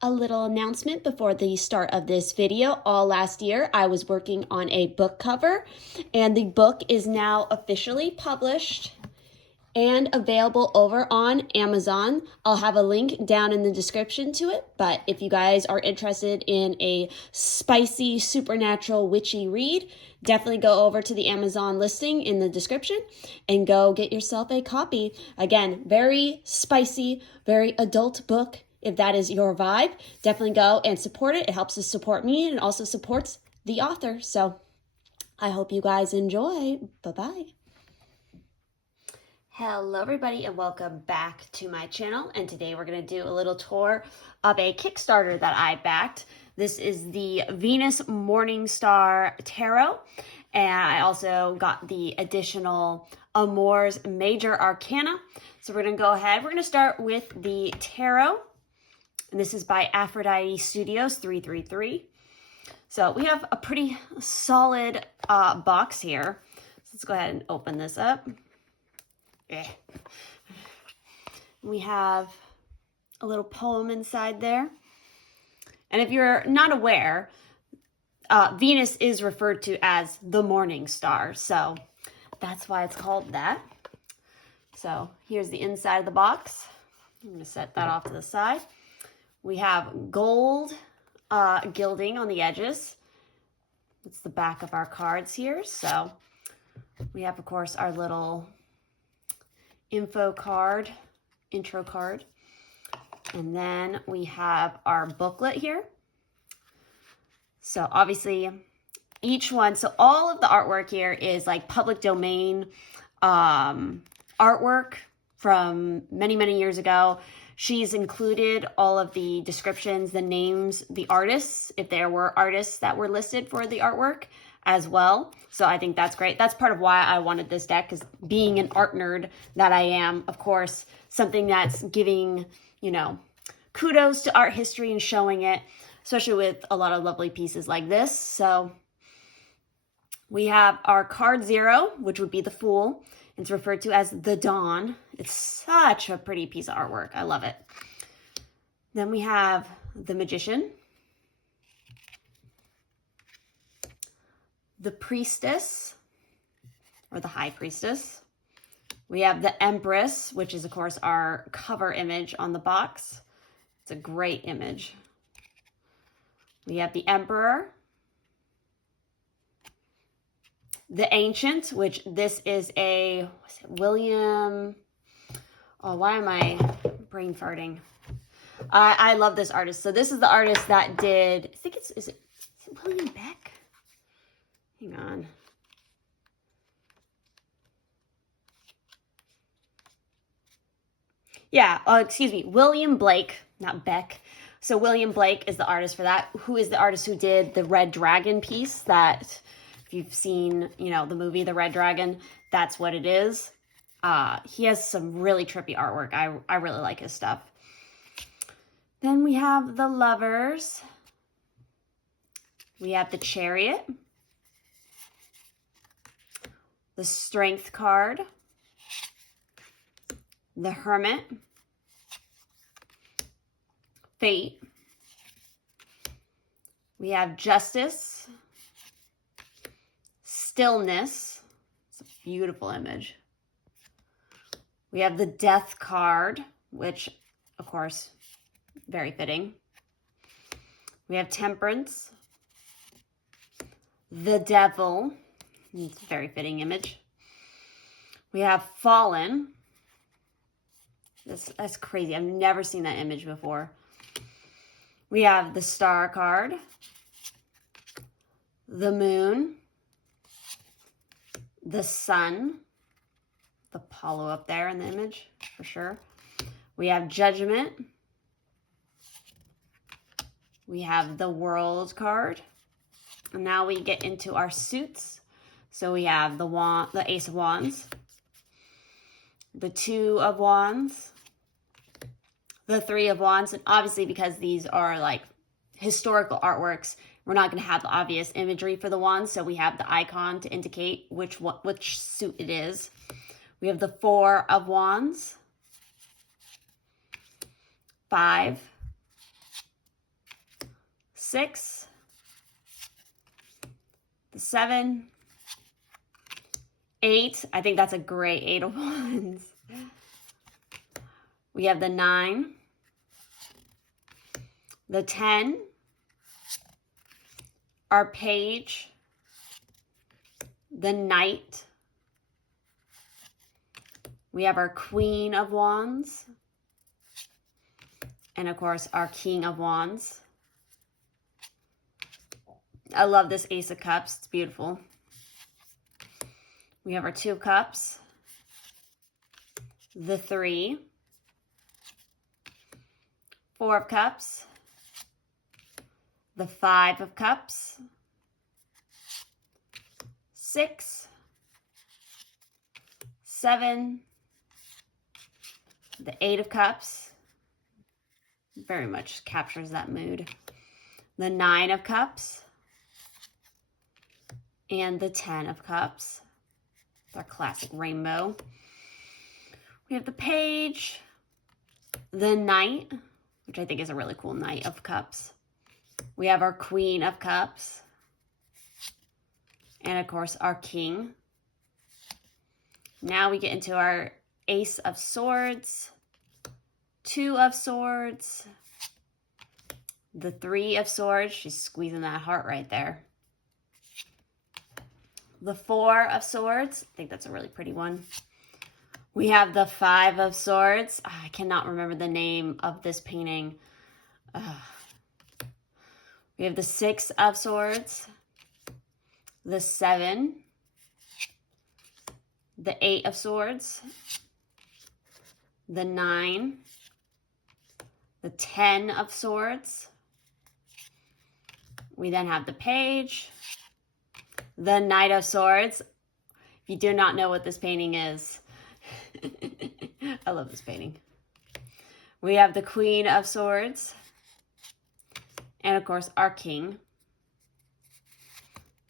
A little announcement before the start of this video. All last year, I was working on a book cover, and the book is now officially published and available over on Amazon. I'll have a link down in the description to it, but if you guys are interested in a spicy, supernatural, witchy read, definitely go over to the Amazon listing in the description and go get yourself a copy. Again, very spicy, very adult book. If that is your vibe, definitely go and support it. It helps to support me and also supports the author. So I hope you guys enjoy. Bye-bye. Hello everybody and welcome back to my channel, and today we're going to do a little tour of a Kickstarter that I backed. This is the Venus Morningstar Tarot, and I also got the additional Amours Major Arcana. So we're going to go ahead. We're going to start with the Tarot, and this is by Aphrodite Studios 333. So we have a pretty solid box here. So let's go ahead and open this up. We have a little poem inside there. And if you're not aware, Venus is referred to as the morning star. So that's why it's called that. So here's the inside of the box. I'm going to set that off to the side. We have gold gilding on the edges. That's the back of our cards here. So we have, of course, our little info card, intro card. And then we have our booklet here. So obviously each one, so all of the artwork here is like public domain artwork from many, many years ago. She's included all of the descriptions, the names, the artists, if there were artists that were listed for the artwork as well. So I think that's great. That's part of why I wanted this deck, because being an art nerd that I am, of course, something that's giving, you know, kudos to art history and showing it, especially with a lot of lovely pieces like this. So we have our card 0, which would be the Fool. It's referred to as the Dawn. It's such a pretty piece of artwork. I love it. Then we have the Magician, the Priestess, or the High Priestess. We have the Empress, which is, of course, our cover image on the box. It's a great image. We have the Emperor, the Ancient, which this is a William, oh, why am I brain farting? I love this artist. So this is the artist that did, I think is it William Beck? Hang on. Yeah, excuse me, William Blake, not Beck. So William Blake is the artist for that, who is the artist who did the Red Dragon piece that, if you've seen, you know, the movie The Red Dragon, that's what it is. He has some really trippy artwork. I really like his stuff. Then we have the Lovers. We have the Chariot. The Strength card. The Hermit. Fate. We have Justice. Stillness. It's a beautiful image. We have the Death card, which, of course, very fitting. We have Temperance. The Devil. It's a very fitting image. We have Fallen. That's crazy. I've never seen that image before. We have the Star card. The Moon. The Sun. The Apollo up there in the image, for sure. We have Judgment. We have the World card. And now we get into our suits. So we have the Ace of Wands, the Two of Wands, the Three of Wands, and obviously because these are like historical artworks, we're not going to have the obvious imagery for the wands, so we have the icon to indicate which suit it is. We have the Four of Wands, 5, 6, the 7, 8. I think that's a great 8 of Wands. We have the 9, the 10, our Page, the Knight. We have our Queen of Wands, and of course our King of Wands. I love this Ace of Cups. It's beautiful. We have our 2 of Cups, the 3, 4 of Cups, the 5 of Cups, 6, 7, the 8 of Cups. Very much captures that mood. The 9 of Cups, and the 10 of Cups. It's our classic rainbow. We have the Page, the Knight, which I think is a really cool Knight of Cups. We have our Queen of Cups, and of course our King. Now we get into our Ace of Swords, 2 of Swords, the 3 of Swords. She's squeezing that heart right there. The 4 of Swords. I think that's a really pretty one. We have the 5 of Swords. Oh, I cannot remember the name of this painting. We have the 6 of Swords, the 7, the 8 of Swords, the 9, the 10 of Swords. We then have the Page, the Knight of Swords. If you do not know what this painting is, I love this painting. We have the Queen of Swords, and of course our King.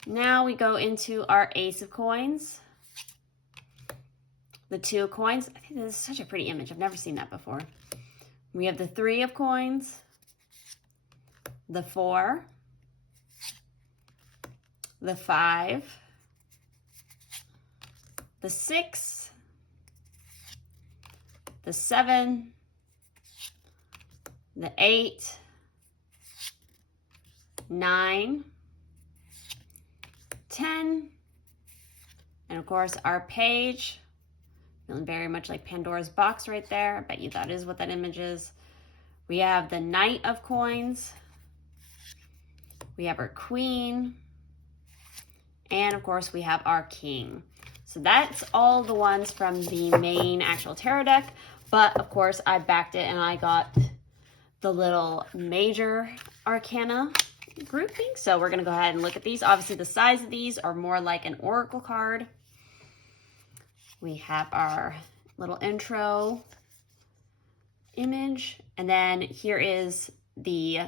Now we go into our Ace of Coins, the 2 of Coins. I think this is such a pretty image. I've never seen that before. We have the 3 of Coins, the 4, the 5, the 6, the 7, the 8, 9, 10, and of course our Page. Feeling very much like Pandora's box right there. I bet you that is what that image is. We have the Knight of Coins. We have our Queen. And of course we have our King. So that's all the ones from the main actual tarot deck. But of course I backed it and I got the little major arcana grouping. So we're going to go ahead and look at these. Obviously the size of these are more like an oracle card. We have our little intro image. And then here is the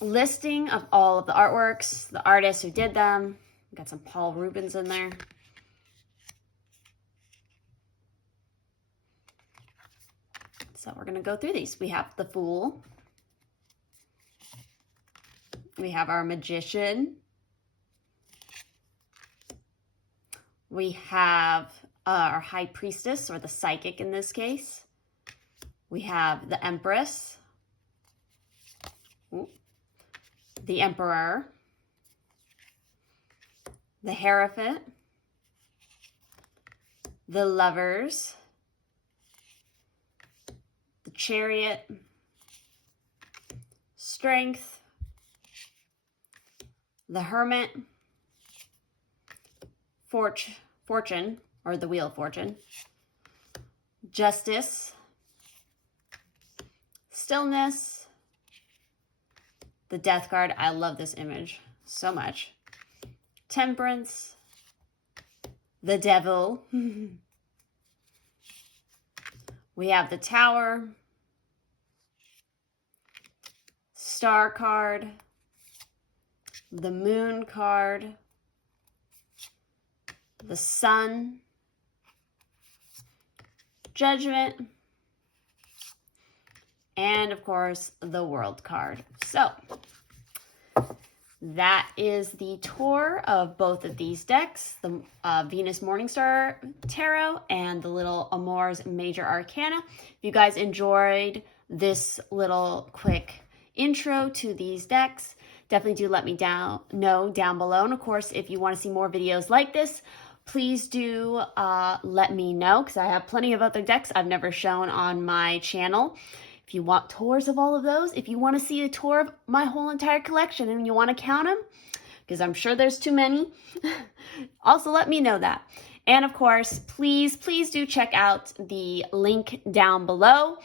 listing of all of the artworks, the artists who did them. We've got some Paul Rubens in there. So we're going to go through these. We have the Fool. We have our Magician. We have our High Priestess, or the Psychic in this case. We have the Empress. Ooh. The Emperor. The Hierophant. The Lovers. The Chariot. Strength. The Hermit. Fortune, or the Wheel of Fortune. Justice. Stillness. The Death card. I love this image so much. Temperance. The Devil. We have the Tower. Star card. The Moon card. The Sun. Judgment. and of course the World card. So that is the tour of both of these decks, the Venus Morningstar Tarot and the Little Amours Major Arcana. If you guys enjoyed this little quick intro to these decks, definitely do let me know down below. And of course, if you want to see more videos like this, please do let me know, because I have plenty of other decks I've never shown on my channel. If you want tours of all of those, if you want to see a tour of my whole entire collection and you want to count them, because I'm sure there's too many, also let me know that. And of course, please do check out the link down below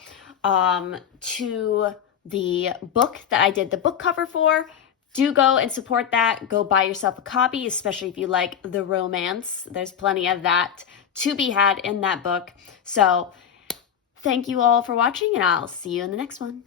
to the book that I did the book cover for. Do go and support that. Go buy yourself a copy, especially if you like the romance. There's plenty of that to be had in that book. So thank you all for watching, and I'll see you in the next one.